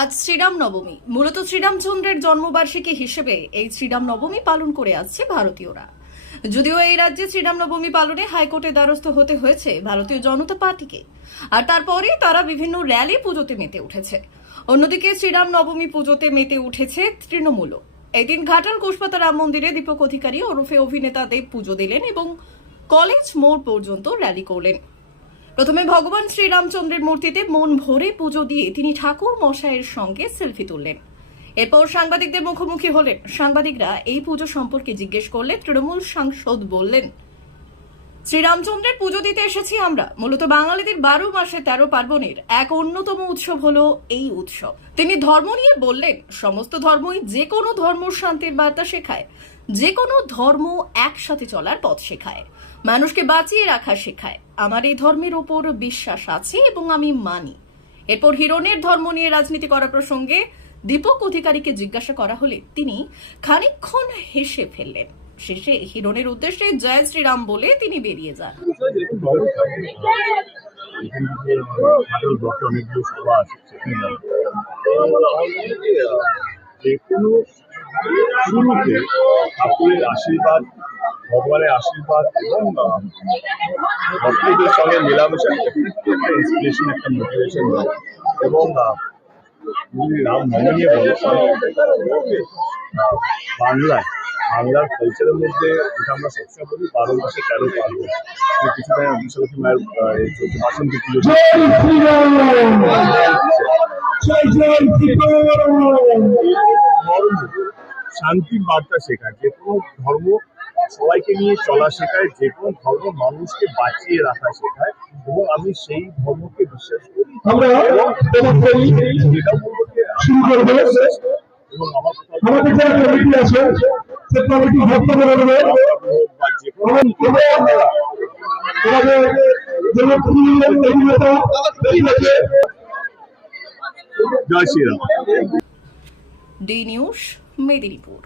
আজ শ্রীরাম নবমী মূলত শ্রীরামচন্দ্রের জন্মবার্ষিকী হিসেবে এই শ্রীরাম নবমী পালন করে আসছে ভারতীয়রা। যদিও এই রাজ্যে শ্রীরাম নবমী পালনে হাইকোর্টে দ্বারস্থ হতে হয়েছে ভারতীয় জনতা পার্টিকে। আর তারপরে তারা বিভিন্ন র্যালি পুজোতে মেতে উঠেছে। অন্যদিকে শ্রীরাম নবমী পুজোতে মেতে উঠেছে তৃণমূলও। এদিন ঘাটাল কুশপাতা রাম মন্দিরে দীপক অধিকারী ওরফে অভিনেতা দেব পুজো দিলেন এবং কলেজ মোড় পর্যন্ত র্যালি করলেন। প্রথমে ভগবান শ্রীরামচন্দ্রের মূর্তিতে মন ভরে পুজো দিয়ে তিনি ঠাকুর মশাইয়ের সঙ্গে সেলফি তুললেন। এরপর সাংবাদিকদের মুখোমুখি হলেন। সাংবাদিকরা এই পুজো সম্পর্কে জিজ্ঞেস করলে তৃণমূল সাংসদ বললেন, শ্রীরামচন্দ্রের পুজো দিতে এসেছি আমরা। মূলত বাঙালিদের বারো মাসে তেরো পার্বণের এক অন্যতম উৎসব হলো এই উৎসব। তিনি ধর্ম নিয়ে বললেন, সমস্ত ধর্মই যে কোনো ধর্ম শান্তির বার্তা শেখায়। যে কোনো ধর্ম একসাথে চলার পথ শেখায়। মানুষকে বাঁচিয়ে রাখা শেখায়। আমার এই ধর্মের ওপর বিশ্বাস আছে এবং আমি মানি। এরপর হিরণের ধর্ম নিয়ে রাজনীতি করা প্রসঙ্গে দীপক অধিকারীকে জিজ্ঞাসা করা হলে তিনি খানিকক্ষণ হেসে ফেললেন। শেষে হিরণের উদ্দেশ্যে জয় শ্রীরাম বলে তিনি বেরিয়ে যান। আশীর্বাদ ভগবানের আশীর্বাদ সঙ্গে এবং নিয়ে বলো বাংলায় বাংলার কালচারের মধ্যে যেটা আমরা সবসময় বলি বারো মাসে তেরো পার্বণ। আগে বিশ্ববতী মায়ের বাসন্তী পুজো ধর্ম শান্তির বার্তা শেখায়। যে কোনো ধর্ম সবাইকে নিয়ে চলা শেখায় যে কোনো ধর্ম মানুষকে বাঁচিয়ে রাখা শেখায়। এবং আমি সেই ধর্মকে বিশ্বাস করি। আমরা শুরু করব। এবং আমাদের যারা কমিটি আছে সে কমিটি জয় শ্রীরাম। D news Medinipur.